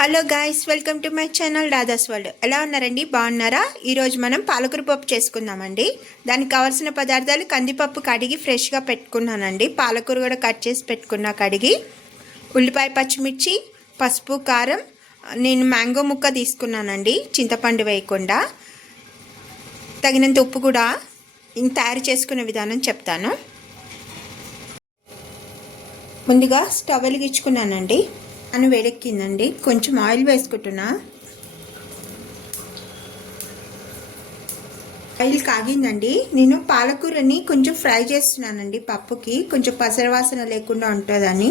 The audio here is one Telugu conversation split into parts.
Hello guys, welcome to my channel Radha's world. ఎలా ఉన్నారండి? బాగున్నారా? ఈరోజు మనం పాలకూర పప్పు చేసుకుందామండి. దానికి కావాల్సిన పదార్థాలు: కందిపప్పు కడిగి ఫ్రెష్గా పెట్టుకున్నానండి, పాలకూర కూడా కట్ చేసి పెట్టుకున్నా కడిగి, ఉల్లిపాయ, పచ్చిమిర్చి, పసుపు, కారం, నేను మ్యాంగో ముక్క తీసుకున్నానండి, చింతపండు వేయకుండా, తగినంత ఉప్పు కూడా. తయారు చేసుకునే విధానం చెప్తాను. ముందుగా స్టవ్ వెలిగించుకున్నానండి, అని వేడెక్కిందండి. కొంచెం ఆయిల్ వేసుకుంటున్నా. ఆయిల్ కాగిందండి. నేను పాలకూరని కొంచెం ఫ్రై చేస్తున్నానండి, పప్పుకి కొంచెం పసరవాసన లేకుండా ఉంటుందని.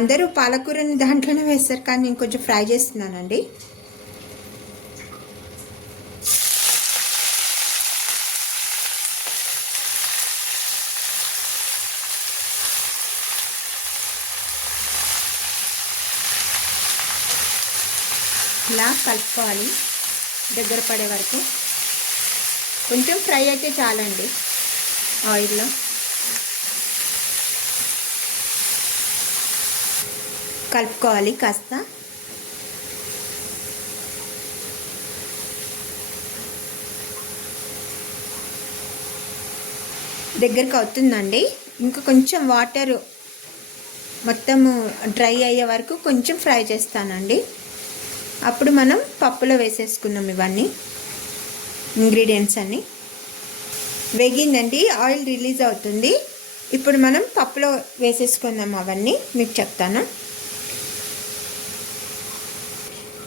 అందరూ పాలకూరని దాంట్లోనే వేస్తారు, కానీ నేను కొంచెం ఫ్రై చేస్తున్నానండి. ఇలా కలుపుకోవాలి దగ్గర పడే వరకు. కొంచెం ఫ్రై అయితే చాలండి ఆయిల్లో. కలుపుకోవాలి కాస్త. దగ్గరికి అవుతుందండి. ఇంకా కొంచెం వాటర్ మొత్తము డ్రై అయ్యే వరకు కొంచెం ఫ్రై చేస్తానండి. అప్పుడు మనం పప్పులో వేసేసుకున్నాం ఇవన్నీ ఇంగ్రీడియంట్స్ అన్నీ. వేగిందండి, ఆయిల్ రిలీజ్ అవుతుంది. ఇప్పుడు మనం పప్పులో వేసేసుకుందాం. అవన్నీ మీకు చెప్తాను.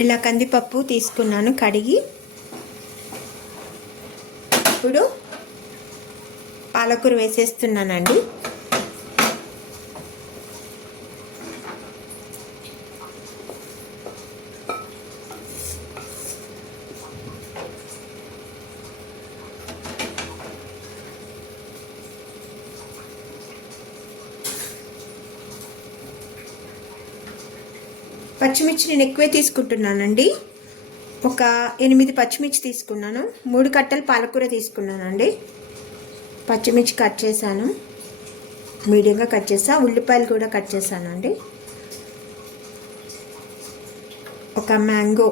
ఇలా కందిపప్పు తీసుకున్నాను కడిగి. ఇప్పుడు పాలకూర వేసేస్తున్నానండి. పచ్చిమిర్చి నేను ఎక్కువే తీసుకుంటున్నానండి. ఒక 8 పచ్చిమిర్చి తీసుకున్నాను. 3 కట్టలు పాలకూర తీసుకున్నానండి. పచ్చిమిర్చి కట్ చేశాను, మీడియంగా కట్ చేసా. ఉల్లిపాయలు కూడా కట్ చేశానండి. ఒక మ్యాంగో,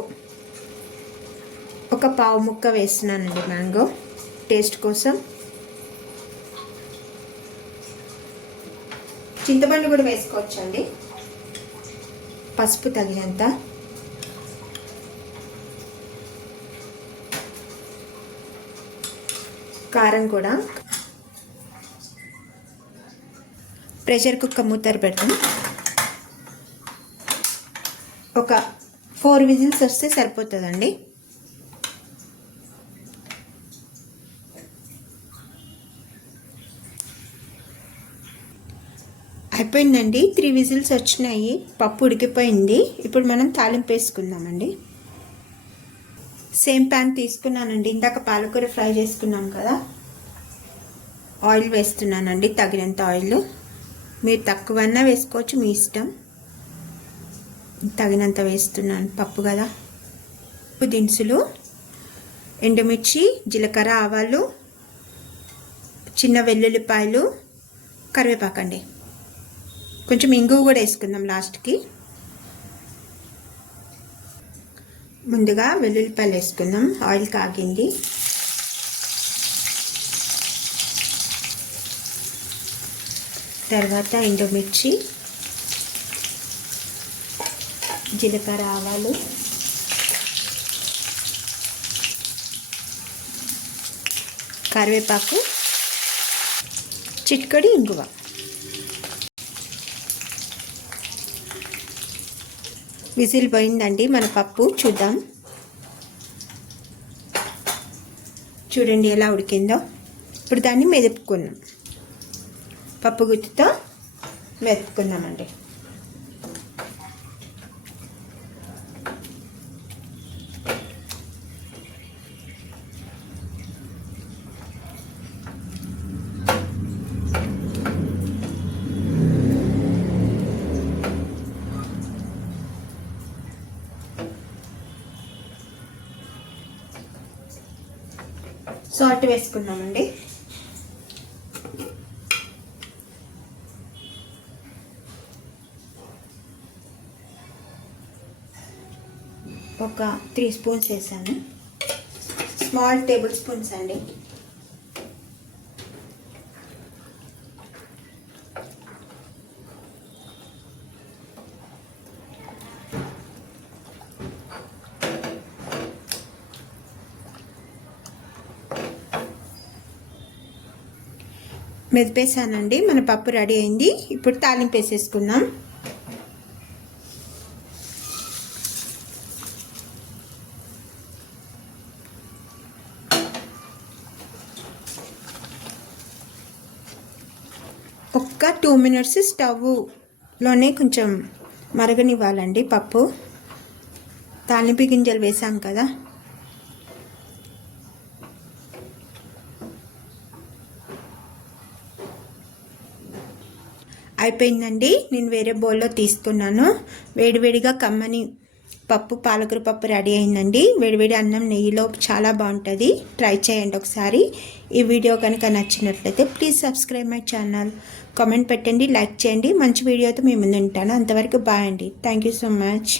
ఒక పావు ముక్క వేస్తున్నానండి మ్యాంగో టేస్ట్ కోసం. చింతపండు కూడా వేసుకోవచ్చండి. పసుపు తగినంత, కారం కూడా. ప్రెషర్ కుక్కర్ మూత పెడతాం. ఒక 4 విజిల్స్ వస్తే సరిపోతుందండి. అయిపోయిందండి, 3 విజిల్స్ వచ్చినాయి. పప్పు ఉడికిపోయింది. ఇప్పుడు మనం తాలింపు వేసుకుందామండి. సేమ్ ప్యాన్ తీసుకున్నానండి, ఇందాక పాలకూర ఫ్రై చేసుకున్నాం కదా. ఆయిల్ వేస్తున్నానండి, తగినంత ఆయిల్. మీరు తక్కువన్నా వేసుకోవచ్చు, మీ ఇష్టం. తగినంత వేస్తున్నాను, పప్పు కదా. దినుసులు: ఎండుమిర్చి, జీలకర్ర, ఆవాలు, చిన్న వెల్లుల్లిపాయలు, కరివేపాకండి. కొంచెం ఇంగువ కూడా వేసుకుందాం లాస్ట్కి. ముందుగా వెల్లుల్లిపాయలు వేసుకుందాం. ఆయిల్ కాగింది. తర్వాత ఎండుమిర్చి, జీలకర్ర, ఆవాలు, కరివేపాకు, చిటికెడు ఇంగువ. విజిల్ పోయిందండి మన పప్పు. చూద్దాం. చూడండి ఎలా ఉడికిందో. ఇప్పుడు దాన్ని మెదుపుకుందాం. పప్పు గుత్తితో మెదుపుకుందామండి. సాల్ట్ వేసుకున్నామండి. ఒక 3 స్పూన్స్ వేసాను. స్మాల్ టేబుల్ స్పూన్స్ అండి. మెదిపేసానండి. మన పప్పు రెడీ అయింది. ఇప్పుడు తాలింపు వేసేసుకుందాం. ఒక్క 2 మినిట్స్ స్టవ్లోనే కొంచెం మరగనివ్వాలండి పప్పు. తాలింపు గింజలు వేసాం కదా. అయిపోయిందండి. నేను వేరే బౌల్లో తీసుకున్నాను. వేడివేడిగా కమ్మని పప్పు, పాలకూర పప్పు రెడీ అయిందండి. వేడివేడి అన్నం నెయ్యిలో చాలా బాగుంటుంది. ట్రై చేయండి ఒకసారి. ఈ వీడియో కనుక నచ్చినట్లయితే please subscribe my channel. Comment పెట్టండి, లైక్ చేయండి. మంచి వీడియోతో మీ ముందు ఉంటాను. అంతవరకు బాయ్ అండి. Thank you so much.